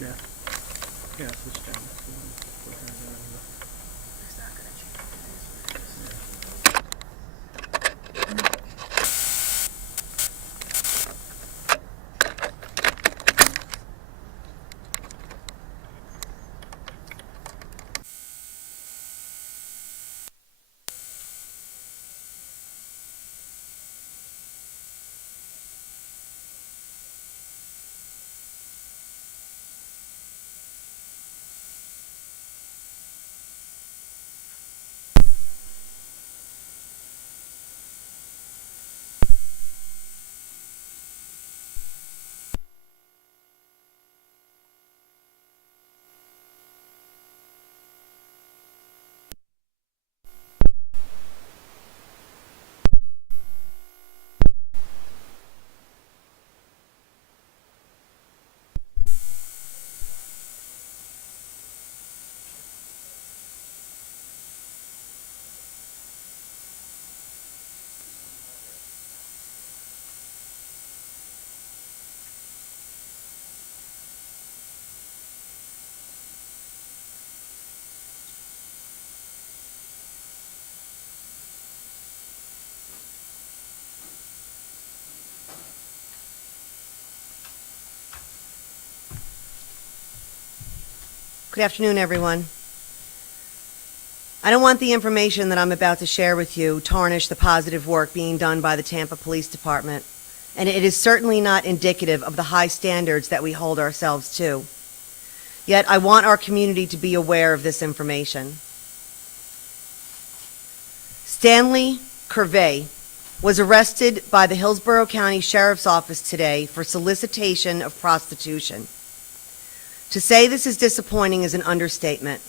Yeah. Yeah, it's this gentleman. Good afternoon, everyone. I don't want the information that I'm about to share with you tarnish the positive work being done by the Tampa Police Department, and it is certainly not indicative of the high standards that we hold ourselves to. Yet I want our community to be aware of this information. Stanley Clerveaux was arrested by the Hillsborough County Sheriff's Office today for solicitation of prostitution. To say this is disappointing is an understatement.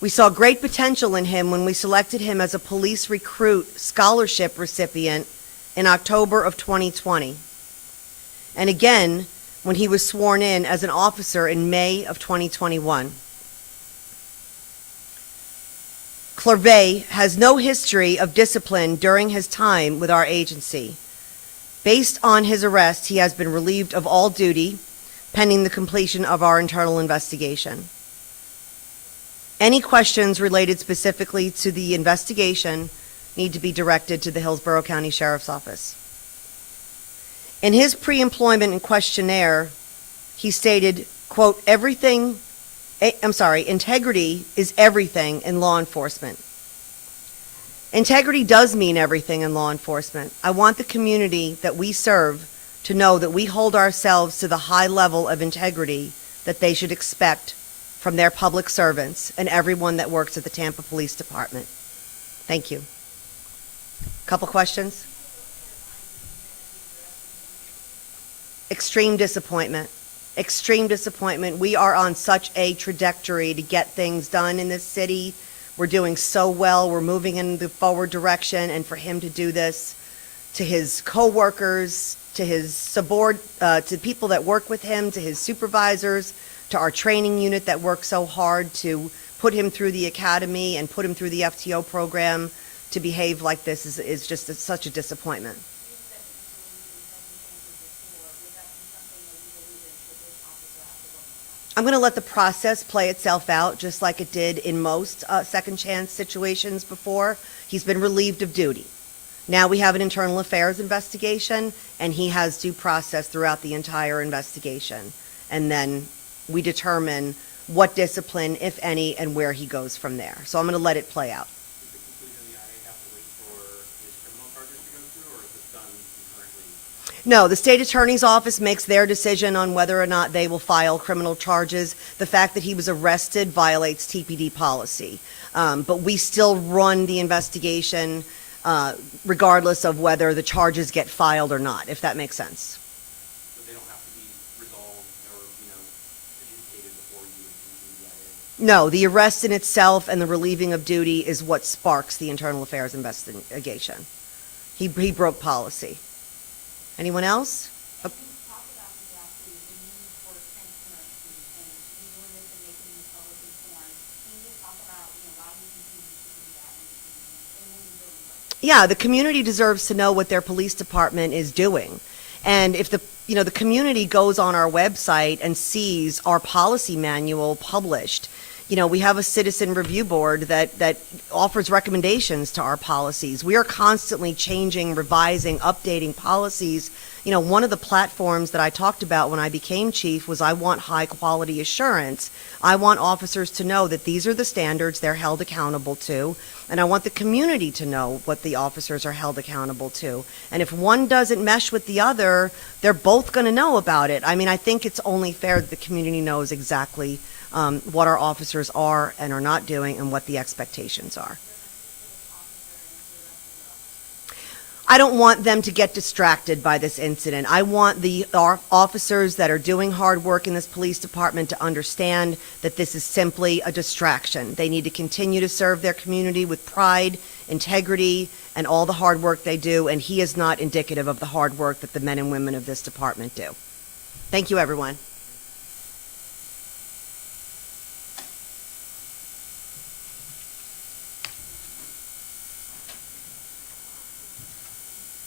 We saw great potential in him when we selected him as a police recruit scholarship recipient in October of 2020, and again when he was sworn in as an officer in May of 2021. Clerveaux has no history of discipline during his time with our agency. Based on his arrest, he has been relieved of all duty pending the completion of our internal investigation. Any questions related specifically to the investigation need to be directed to the Hillsborough County Sheriff's Office. In his pre-employment questionnaire, he stated, quote, integrity is everything in law enforcement. Integrity does mean everything in law enforcement. I want the community that we serve to know that we hold ourselves to the high level of integrity that they should expect from their public servants and everyone that works at the Tampa Police Department. Thank you. Couple questions? Extreme disappointment. Extreme disappointment. We are on such a trajectory to get things done in this city. We're doing so well. We're moving in the forward direction, and for him to do this to his co-workers, to his to people that work with him, to his supervisors, to our training unit that worked so hard to put him through the academy and put him through the FTO program, to behave like this is just such a disappointment. I'm going to let the process play itself out, just like it did in most second chance situations before. He's been relieved of duty. Now we have an internal affairs investigation, and he has due process throughout the entire investigation. And then we determine what discipline, if any, and where he goes from there. So I'm going to let it play out. Does the conclusion of the IA have to wait for his criminal charges to go through, or is this done concurrently? No, the state attorney's office makes their decision on whether or not they will file criminal charges. The fact that he was arrested violates TPD policy. But we still run the investigation regardless of whether the charges get filed or not, if that makes sense. So they don't have to be resolved or, adjudicated before you would do the IA? No, the arrest in itself and the relieving of duty is what sparks the internal affairs investigation. He broke policy. Anyone else? You talked about this last week, the need for transparency and doing this and making the public informed. Can you just talk about, why you continue to do that and when you're doing it? Yeah, the community deserves to know what their police department is doing. And if the community goes on our website and sees our policy manual published, we have a citizen review board that offers recommendations to our policies. We are constantly changing, revising, updating policies. One of the platforms that I talked about when I became chief was I want high quality assurance. I want officers to know that these are the standards they're held accountable to, and I want the community to know what the officers are held accountable to. And if one doesn't mesh with the other, they're both going to know about it. I mean, I think it's only fair that the community knows exactly what our officers are and are not doing and what the expectations are. I don't want them to get distracted by this incident. I want our officers that are doing hard work in this police department to understand that this is simply a distraction. They need to continue to serve their community with pride, integrity, and all the hard work they do, and he is not indicative of the hard work that the men and women of this department do. Thank you, everyone.